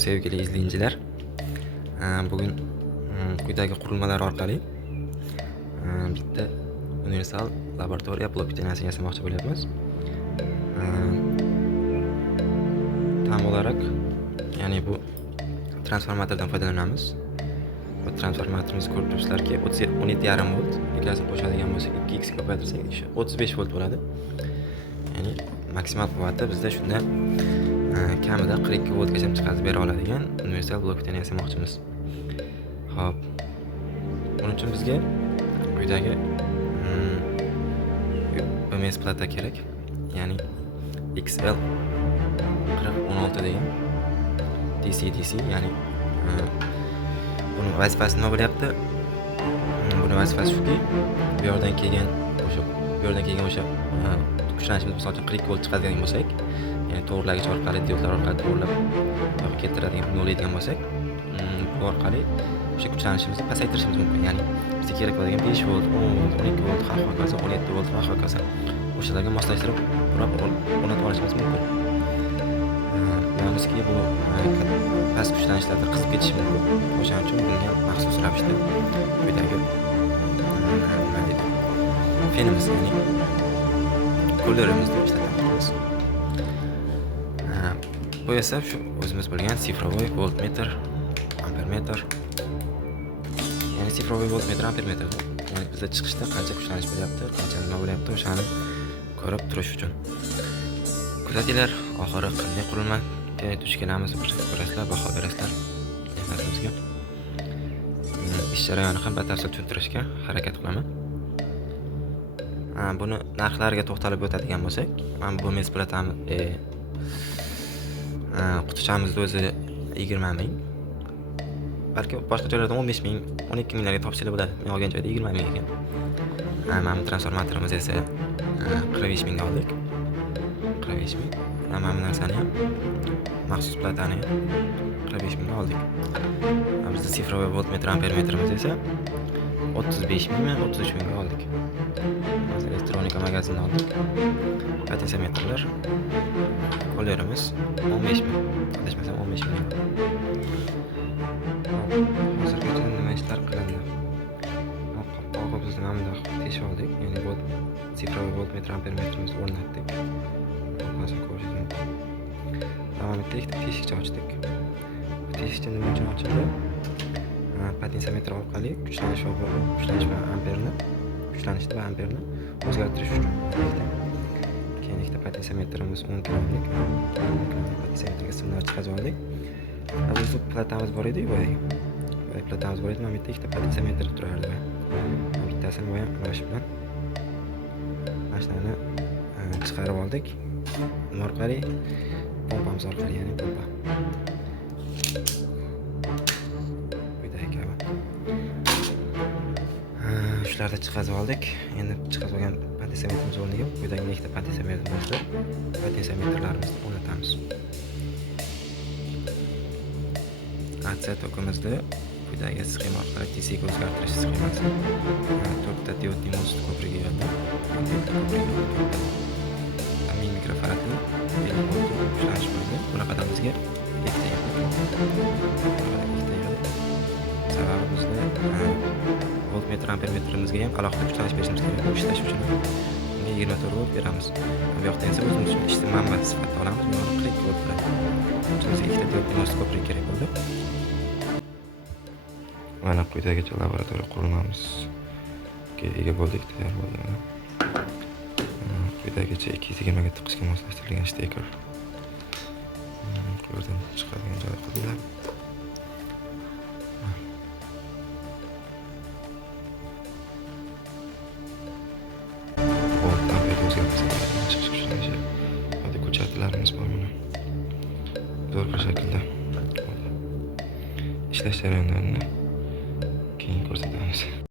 sevgili izleyiciler. Bugün quyidagi qurilmalar orqali bitta universal laboratoriya blok tenasini yasamoqchi bo'lyapmiz. Tam olarak ya'ni bu transformatordan foydalanamiz. Bu transformatorimiz ko'rib turibsizlarki 17,5 volt ikkasini qo'shadigan bo'lsak 2x ko'paytirsak 35 volt bo'ladi. Ya'ni maksimal quvvati bizda shunda kamida 42 voltgacha chiqarib bera oladigan universal blok tenni yasamoqchimiz. Xo'p. Buning uchun bizga quyidagi BMS plata kerak. Ya'ni XL4016 degan DC ya'ni buning vazifasi nima bo'lyapti? Buning vazifasi shuki, bu yerdan kelgan o'sha kuchlanishimiz misol uchun 42 volt chiqadigan bo'lsak, ya'ni to'g'rilagich orqali diodlar orqali to'g'irlab yo'q keltiradigan nollaydigan bo'lsak, bu orqali o'sha kuchlanishimizni pasaytirishimiz mumkin. Ya'ni bizga kerak bo'ladigan 5 volt, 10 volt, 12 volt, hokazo, 17 volt va hokazo o'shalarga moslashtirib o'rnatib olishimiz mumkin. Bilamizki bu past kuchlanishlarda qizib ketishi mumkin. O'shaning uchun bunga maxsus ravishda quyidagi fenimiz, ya'ni kullerimizni ishlatamiz. Bu esa shu o'zimiz bilgan sifrovoy voltmetr, ampermetr. Ya'ni sifrovoy voltmetr, ampermetr. Ya'ni bizda chiqishda qancha kuchlanish bo'lyapti, qancha nima bo'lyapti, o'shani ko'rib turish uchun. Kuzatinglar, oxiri qanday qurilmaga duch kelamiz, bir ko'rasizlar, baho berasizlar. Mehnatimizga ish jarayoni ham batafsil tushuntirishga harakat qilaman. Buni narxlariga to'xtalib o'tadigan bo'lsak, mana bu mes platamiz qutichamizni o'zi 20 ming. Balki boshqa joylarda 15 ming, 12 minglarga topishlar bo'ladi. Men olgan joyda 20 ming ekan. Mana bu transformatorimiz esa 45 mingga oldik. 45 ming. Mana bu narsani ham maxsus platani 45 mingga oldik. Bizda sifrovoy voltmetr, ampermetrimiz esa 35 mingmi, 33 mingga oldik. Elektronika magazindan oldik. Potensiometrlar qo'llarimiz 15 ming. Adashmasam 15 ming. Hozirgacha nima ishlar qilindi? Qopqog'i bizni mana bundoq teshib oldik. Ya'ni bu sifrovoy voltmetr, ampermetrimizni o'rnatdik. Hozir ko'rishingiz mumkin. Davom etdik, teshikcha ochdik. Bu teshikcha nima uchun ochildi? Potensiometr orqali kuchlanish va amperni o'zgartirish uchun. Keyin ikkita potensiometrimiz 10 klik. Potensiometrga simlar chiqarib oldik. Biz platamiz bor edi, boyagi. Platamiz bor edi, mana bu yerda ikkita potensiometr turardi. Bittasini bu ham mana shu bilan mashinani chiqarib oldik. Nima orqali? Pompamiz orqali, ya'ni pompa. Shularni chiqarib oldik. Endi chiqarib olgan potensiometrimiz o'rniga quyidagi ikkita potensiometrlarimizni o'rnatamiz. AC tokimizni quyidagi sxema orqali DC ga o'zgartirish sxemasi. 4 ta diodning mo'lsut ko'prigiga yo'ldi. Ming mikrofaradli 50 volt ushlanish bo'ldi. Bunaqadan bizga ikkita sababi bizda voltmetr, ampermetrimizga ham alohida kuchlanish berishimiz kerak. Bu ishlash uchun unga 24 volt beramiz. Bu yoqda esa o'zimiz uchun ishni manbasi sifatida olamiz. Buni 42 volt bo'ladi. Bizga ikkita diodli mo'lsut ko'prik kerak bo'ldi. Mana quyidagicha laboratoriya qurilmamizga ega bo'ldik, tayyor bo'ldi. Quyidagicha 220 ga tiqishga moslashtirilgan steker. Qo'ldan chiqargan joy qildilar. Chiqish kuchlanishi. Hadi ko'chatlarimiz bor mana. Zo'r bir shaklda ishlash jarayonlarini